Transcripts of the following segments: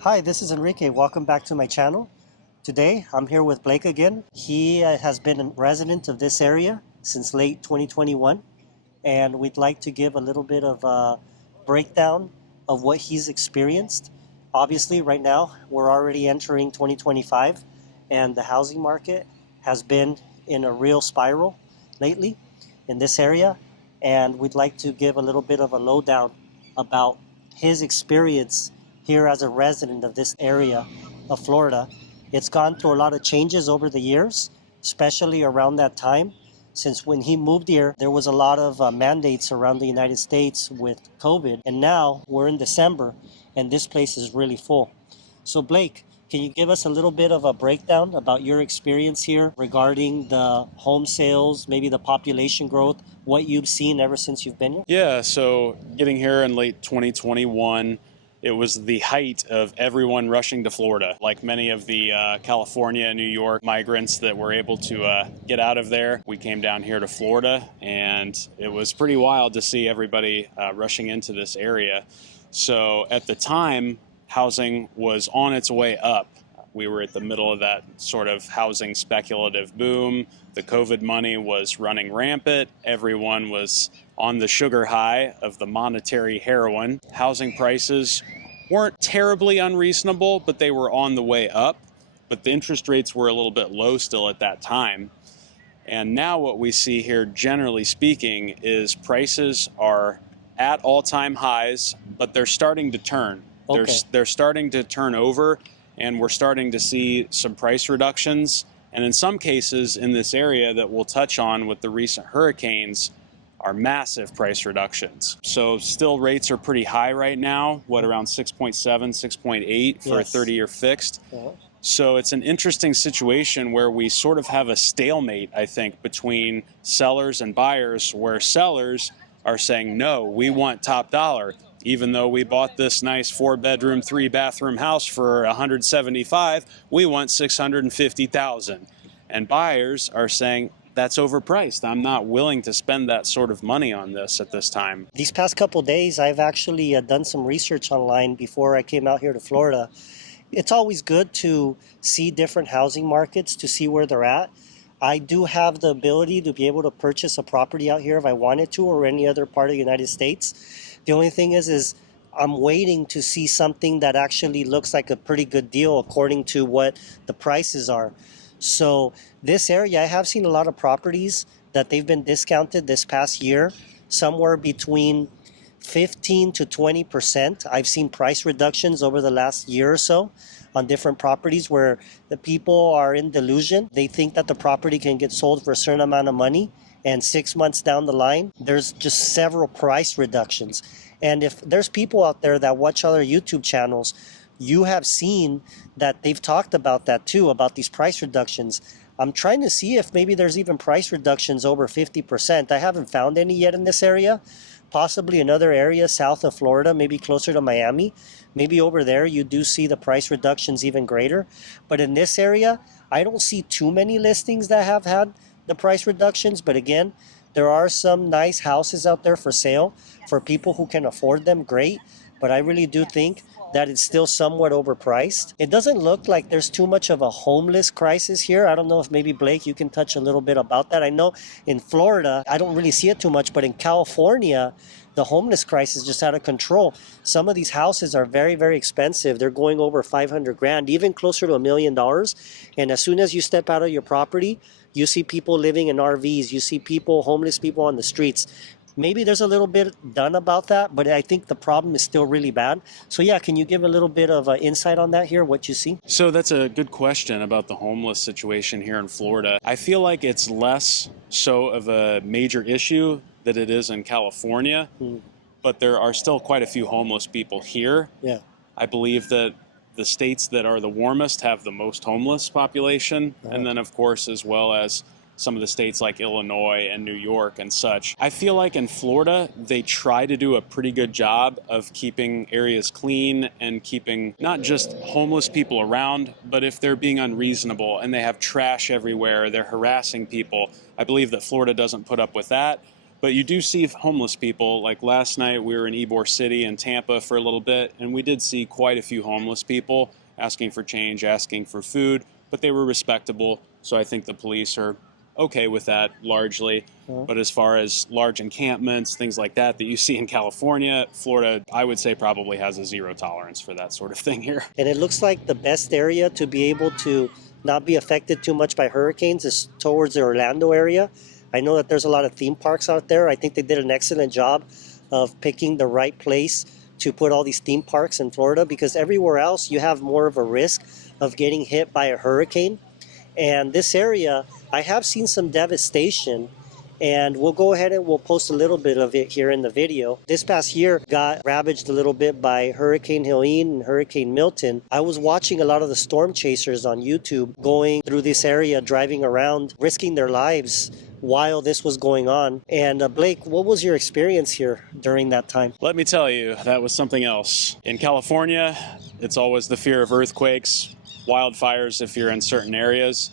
Hi, this is Enrique. Welcome back to my channel. Today, I'm here with Blake again. He has been a resident of this area since late 2021, and we'd like to give a little bit of a breakdown of what he's experienced. Obviously, right now, we're already entering 2025, and the housing market has been in a real spiral lately in this area, and we'd like to give a little bit of a lowdown about his experience here as a resident of this area of Florida. It's gone through a lot of changes over the years, especially around that time. Since when he moved here, there was a lot of mandates around the United States with COVID. And now we're in December and this place is really full. So Blake, can you give us a little bit of a breakdown about your experience here regarding the home sales, maybe the population growth, what you've seen ever since you've been here? Yeah, so getting here in late 2021, it was the height of everyone rushing to Florida. Like many of the California and New York migrants that were able to get out of there, we came down here to Florida, and it was pretty wild to see everybody rushing into this area. So at the time, housing was on its way up. We were at the middle of that sort of housing speculative boom. The COVID money was running rampant. Everyone was on the sugar high of the monetary heroin. Housing prices weren't terribly unreasonable, but they were on the way up. But the interest rates were a little bit low still at that time. And now what we see here, generally speaking, is prices are at all-time highs, but they're starting to turn. Okay. They're starting to turn over, and we're starting to see some price reductions. And in some cases in this area that we'll touch on with the recent hurricanes are massive price reductions. So still rates are pretty high right now, around 6.7, 6.8 for a 30-year fixed. So it's an interesting situation where we sort of have a stalemate, I think, between sellers and buyers, where sellers are saying, no, we want top dollar. Even though we bought this nice 4-bedroom, 3-bathroom house for $175, we want $650,000. And buyers are saying, that's overpriced. I'm not willing to spend that sort of money on this at this time. These past couple days, I've actually done some research online before I came out here to Florida. It's always good to see different housing markets to see where they're at. I do have the ability to be able to purchase a property out here if I wanted to, or any other part of the United States. The only thing is I'm waiting to see something that actually looks like a pretty good deal according to what the prices are. So this area, I have seen a lot of properties that they've been discounted this past year, somewhere between 15 to 20%. I've seen price reductions over the last year or so on different properties where the people are in delusion. They think that the property can get sold for a certain amount of money, and 6 months down the line, there's just several price reductions. And if there's people out there that watch other YouTube channels, you have seen that they've talked about that too, about these price reductions. I'm trying to see if maybe there's even price reductions over 50%. I haven't found any yet in this area. Possibly another area south of Florida, maybe closer to Miami. Maybe over there you do see the price reductions even greater. But in this area, I don't see too many listings that have had the price reductions. But again, there are some nice houses out there for sale for people who can afford them, great. But I really do think that it's still somewhat overpriced. It doesn't look like there's too much of a homeless crisis here. I don't know if maybe Blake, you can touch a little bit about that. I know in Florida, I don't really see it too much, but in California, the homeless crisis is just out of control. Some of these houses are very, very expensive. They're going over 500 grand, even closer to $1 million. And as soon as you step out of your property, you see people living in RVs. You see people, homeless people on the streets. Maybe there's a little bit done about that, but I think the problem is still really bad. So yeah, can you give a little bit of insight on that here, what you see? So that's a good question about the homeless situation here in Florida. I feel like it's less so of a major issue than it is in California, but there are still quite a few homeless people here. Yeah. I believe that the states that are the warmest have the most homeless population, and then of course as well as some of the states like Illinois and New York and such. I feel like in Florida, they try to do a pretty good job of keeping areas clean and keeping not just homeless people around, but if they're being unreasonable and they have trash everywhere, they're harassing people. I believe that Florida doesn't put up with that. But you do see homeless people. Like last night, we were in Ybor City and Tampa for a little bit, and we did see quite a few homeless people asking for change, asking for food, but they were respectable. So I think the police are okay with that largely. But as far as large encampments, things like that you see in California, Florida, I would say probably has a zero tolerance for that sort of thing here. And it looks like the best area to be able to not be affected too much by hurricanes is towards the Orlando area. I know that there's a lot of theme parks out there. I think they did an excellent job of picking the right place to put all these theme parks in Florida, because everywhere else you have more of a risk of getting hit by a hurricane. And this area, I have seen some devastation, and we'll go ahead and we'll post a little bit of it here in the video. This past year got ravaged a little bit by Hurricane Helene and Hurricane Milton. I was watching a lot of the storm chasers on YouTube going through this area, driving around, risking their lives while this was going on. And Blake, what was your experience here during that time? Let me tell you, that was something else. In California, it's always the fear of earthquakes, wildfires if you're in certain areas.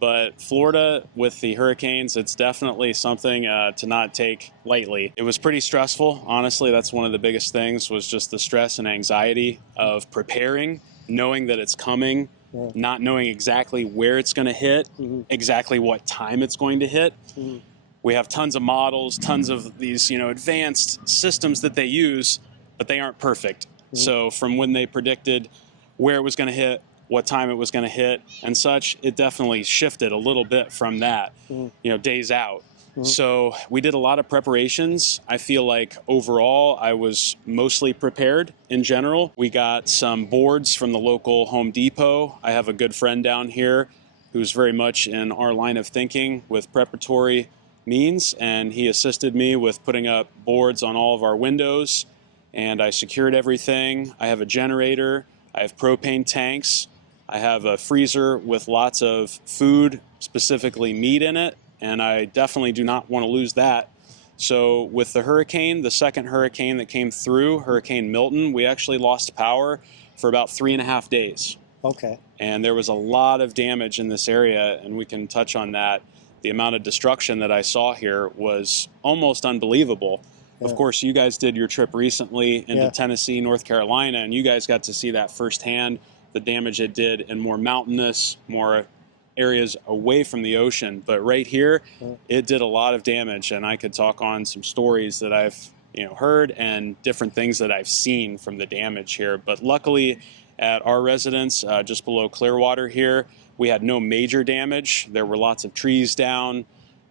But Florida, with the hurricanes, it's definitely something to not take lightly. It was pretty stressful. Honestly, that's one of the biggest things, was just the stress and anxiety of preparing, knowing that it's coming, not knowing exactly where it's going to hit, exactly what time it's going to hit. We have tons of models, tons of these, advanced systems that they use, but they aren't perfect. So from when they predicted where it was going to hit, what time it was going to hit and such, it definitely shifted a little bit from that, days out. So we did a lot of preparations. I feel like overall I was mostly prepared in general. We got some boards from the local Home Depot. I have a good friend down here who's very much in our line of thinking with preparatory means, and he assisted me with putting up boards on all of our windows, and I secured everything. I have a generator. I have propane tanks. I have a freezer with lots of food, specifically meat in it, and I definitely do not want to lose that. So with the hurricane, the second hurricane that came through, Hurricane Milton, we actually lost power for about 3.5 days. Okay. And there was a lot of damage in this area, and we can touch on that. The amount of destruction that I saw here was almost unbelievable. Of course, you guys did your trip recently into Tennessee, North Carolina, and you guys got to see that firsthand, the damage it did in more mountainous, more areas away from the ocean. But right here, it did a lot of damage, and I could talk on some stories that I've heard and different things that I've seen from the damage here. But luckily, at our residence just below Clearwater here, we had no major damage. There were lots of trees down,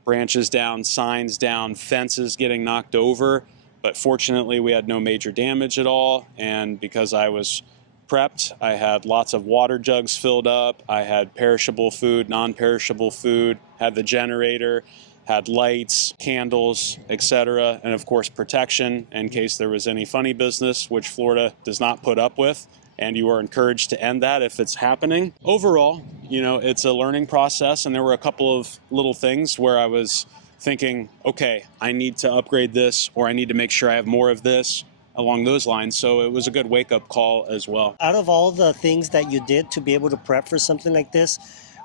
branches down, signs down, fences getting knocked over, but fortunately we had no major damage at all. And because I was prepped, I had lots of water jugs filled up, I had perishable food, non-perishable food, had the generator, had lights, candles, etc., and of course protection in case there was any funny business, which Florida does not put up with, and you are encouraged to end that if it's happening. Overall, it's a learning process, and there were a couple of little things where I was thinking, okay, I need to upgrade this, or I need to make sure I have more of this, along those lines. So it was a good wake-up call as well. Out of all the things that you did to be able to prep for something like this,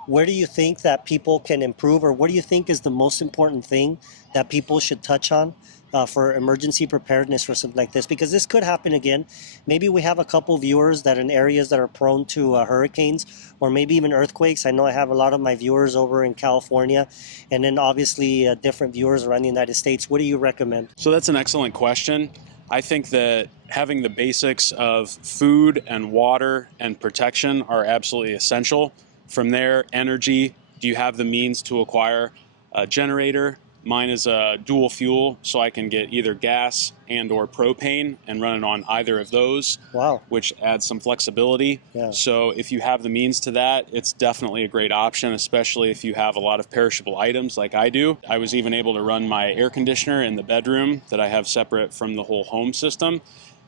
where do you think that people can improve, or what do you think is the most important thing that people should touch on for emergency preparedness for something like this? Because this could happen again. Maybe we have a couple viewers that are in areas that are prone to hurricanes, or maybe even earthquakes. I know I have a lot of my viewers over in California, and then obviously different viewers around the United States. What do you recommend? So that's an excellent question. I think that having the basics of food and water and protection are absolutely essential. From there, energy. Do you have the means to acquire a generator? Mine is a dual fuel, so I can get either gas and or propane and run it on either of those. Wow. Which adds some flexibility. Yeah. So if you have the means to that, it's definitely a great option, especially if you have a lot of perishable items like I do. I was even able to run my air conditioner in the bedroom that I have separate from the whole home system,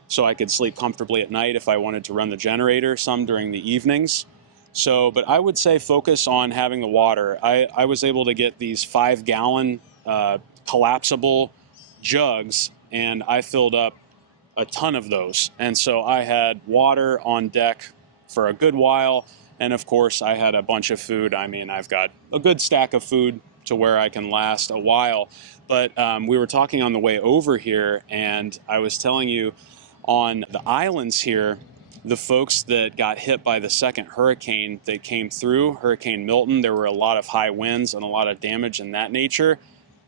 so I could sleep comfortably at night if I wanted to run the generator some during the evenings. So, but I would say focus on having the water. I was able to get these 5-gallon collapsible jugs, and I filled up a ton of those. And so I had water on deck for a good while. And of course I had a bunch of food. I mean, I've got a good stack of food to where I can last a while. But we were talking on the way over here, and I was telling you on the islands here, the folks that got hit by the second hurricane that came through, Hurricane Milton, there were a lot of high winds and a lot of damage in that nature.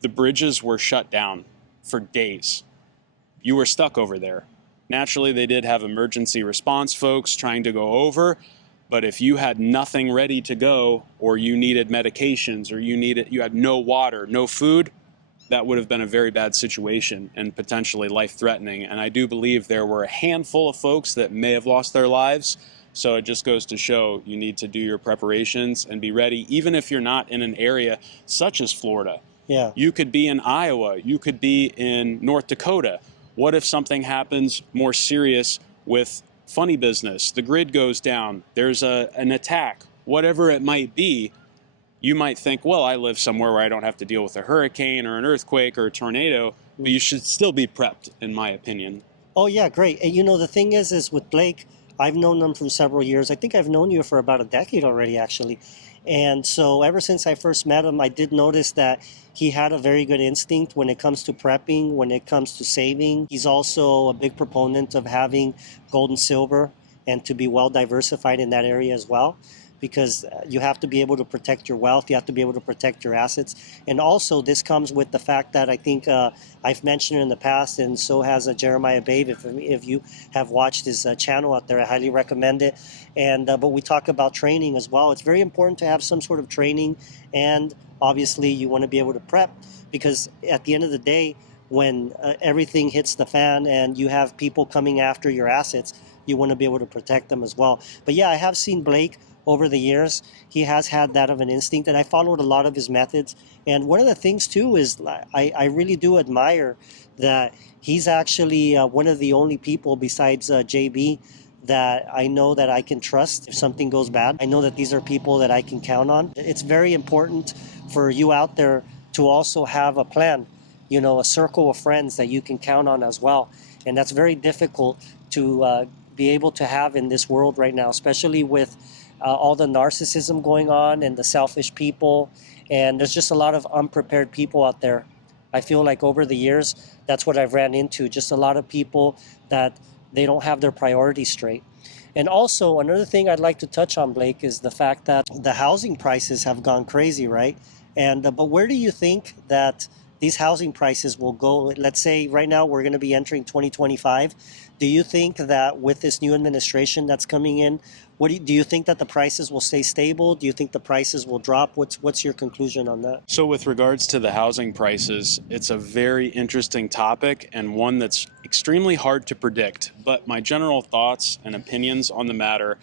The bridges were shut down for days. You were stuck over there. Naturally, they did have emergency response folks trying to go over, but if you had nothing ready to go, or you needed medications, or you had no water, no food, that would have been a very bad situation and potentially life-threatening. And I do believe there were a handful of folks that may have lost their lives. So it just goes to show you need to do your preparations and be ready, even if you're not in an area such as Florida. Yeah. You could be in Iowa, you could be in North Dakota. What if something happens more serious with funny business? The grid goes down, there's an attack, whatever it might be. You might think, well, I live somewhere where I don't have to deal with a hurricane or an earthquake or a tornado, but you should still be prepped, in my opinion. Oh, yeah, great. And the thing is with Blake, I've known him for several years. I think I've known you for about a decade already, actually. And so ever since I first met him, I did notice that he had a very good instinct when it comes to prepping, when it comes to saving. He's also a big proponent of having gold and silver and to be well diversified in that area as well, because you have to be able to protect your wealth, you have to be able to protect your assets. And also this comes with the fact that I think I've mentioned in the past, and so has Jeremiah Babe. If you have watched his channel out there, I highly recommend it. And but we talk about training as well. It's very important to have some sort of training, and obviously you want to be able to prep, because at the end of the day, when everything hits the fan and you have people coming after your assets, you want to be able to protect them as well. But yeah, I have seen Blake over the years. He has had that of an instinct, and I followed a lot of his methods. And one of the things too is I really do admire that he's actually one of the only people besides JB that I know that I can trust if something goes bad. I know that these are people that I can count on. It's very important for you out there to also have a plan, a circle of friends that you can count on as well. And that's very difficult to be able to have in this world right now, especially with all the narcissism going on and the selfish people. And there's just a lot of unprepared people out there. I feel like over the years, that's what I've ran into, just a lot of people that they don't have their priorities straight. And also, another thing I'd like to touch on, Blake, is the fact that the housing prices have gone crazy, right? And but where do you think that these housing prices will go? Let's say right now we're going to be entering 2025. Do you think that with this new administration that's coming in, do you think that the prices will stay stable? Do you think the prices will drop? What's your conclusion on that? So with regards to the housing prices, it's a very interesting topic and one that's extremely hard to predict. But my general thoughts and opinions on the matter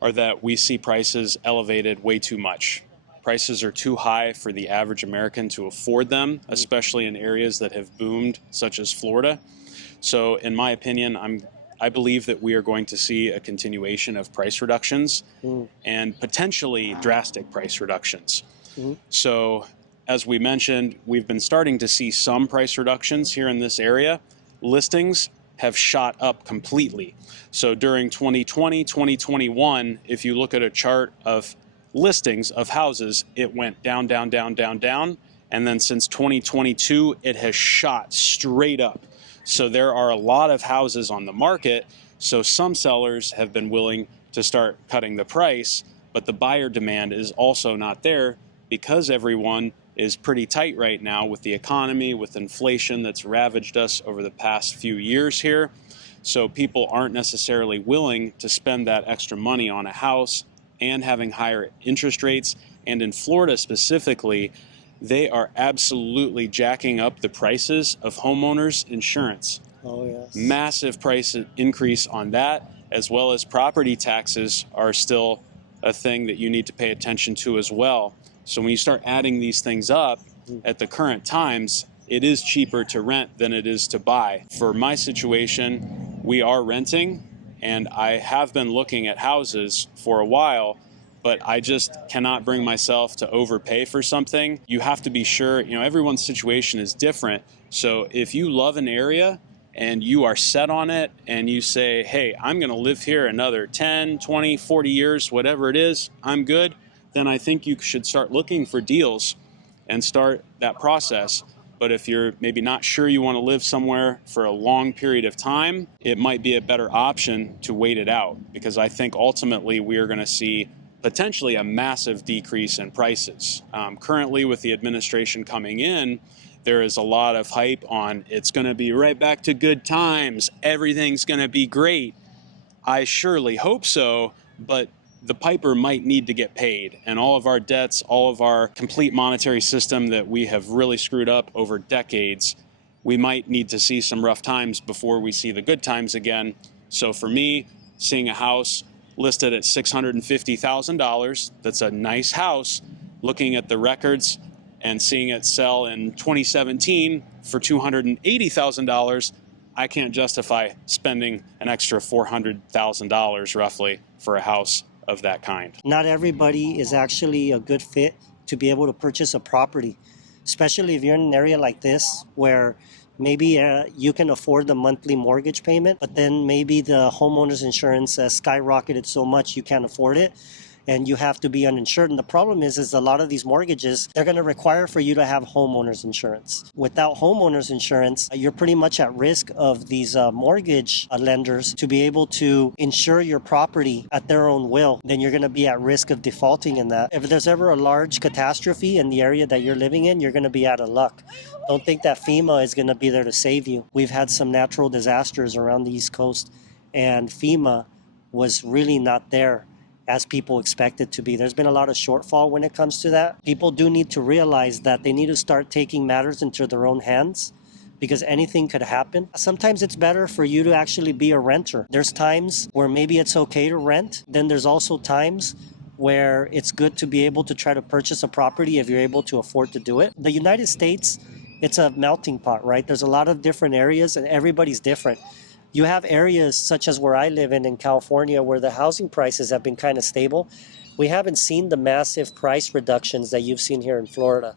are that we see prices elevated way too much. Prices are too high for the average American to afford them, especially in areas that have boomed, such as Florida. So in my opinion, I believe that we are going to see a continuation of price reductions and potentially drastic price reductions. So as we mentioned, we've been starting to see some price reductions here in this area. Listings have shot up completely. So during 2020, 2021, if you look at a chart of listings of houses, it went down, down, down, down, down. And then since 2022, it has shot straight up. So there are a lot of houses on the market. So some sellers have been willing to start cutting the price, but the buyer demand is also not there because everyone is pretty tight right now with the economy, with inflation that's ravaged us over the past few years here. So people aren't necessarily willing to spend that extra money on a house, and having higher interest rates. And in Florida specifically, they are absolutely jacking up the prices of homeowners insurance. Oh, yes. Massive price increase on that, as well as property taxes are still a thing that you need to pay attention to as well. So when you start adding these things up at the current times, it is cheaper to rent than it is to buy. For my situation, we are renting, and I have been looking at houses for a while, but I just cannot bring myself to overpay for something. You have to be sure, everyone's situation is different. So if you love an area and you are set on it and you say, hey, I'm going to live here another 10, 20, 40 years, whatever it is, I'm good, then I think you should start looking for deals. and start that process. But if you're maybe not sure you want to live somewhere for a long period of time, it might be a better option to wait it out, because I think ultimately we are going to see potentially a massive decrease in prices. Currently, with the administration coming in, there is a lot of hype on it's going to be right back to good times, everything's going to be great. I surely hope so, but the piper might need to get paid, and all of our debts, all of our complete monetary system that we have really screwed up over decades, we might need to see some rough times before we see the good times again. So for me, seeing a house listed at $650,000, that's a nice house, looking at the records and seeing it sell in 2017 for $280,000, I can't justify spending an extra $400,000 roughly for a house of that kind. Not everybody is actually a good fit to be able to purchase a property, especially if you're in an area like this where maybe you can afford the monthly mortgage payment, but then maybe the homeowner's insurance has skyrocketed so much you can't afford it, and you have to be uninsured. And the problem is a lot of these mortgages, they're going to require for you to have homeowner's insurance. Without homeowner's insurance, you're pretty much at risk of these mortgage lenders to be able to insure your property at their own will. Then you're going to be at risk of defaulting in that. If there's ever a large catastrophe in the area that you're living in, you're going to be out of luck. Don't think that FEMA is going to be there to save you. We've had some natural disasters around the East Coast, and FEMA was really not there as people expect it to be. There's been a lot of shortfall when it comes to that. People do need to realize that they need to start taking matters into their own hands, because anything could happen. Sometimes it's better for you to actually be a renter. There's times where maybe it's okay to rent. Then there's also times where it's good to be able to try to purchase a property if you're able to afford to do it. The United States, it's a melting pot, right? There's a lot of different areas and everybody's different. You have areas such as where I live in California, where the housing prices have been kind of stable. We haven't seen the massive price reductions that you've seen here in Florida.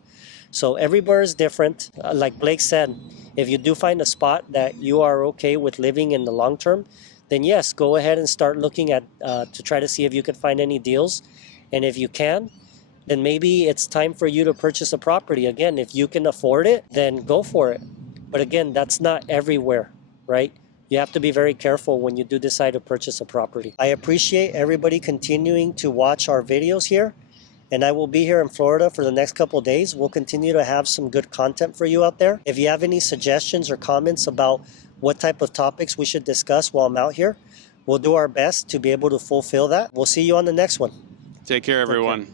So everywhere is different. Like Blake said, if you do find a spot that you are okay with living in the long term, then yes, go ahead and start looking at to try to see if you can find any deals. And if you can, then maybe it's time for you to purchase a property. Again, if you can afford it, then go for it. But again, that's not everywhere, right? You have to be very careful when you do decide to purchase a property. I appreciate everybody continuing to watch our videos here, and I will be here in Florida for the next couple of days. We'll continue to have some good content for you out there. If you have any suggestions or comments about what type of topics we should discuss while I'm out here, we'll do our best to be able to fulfill that. We'll see you on the next one. Take care, everyone.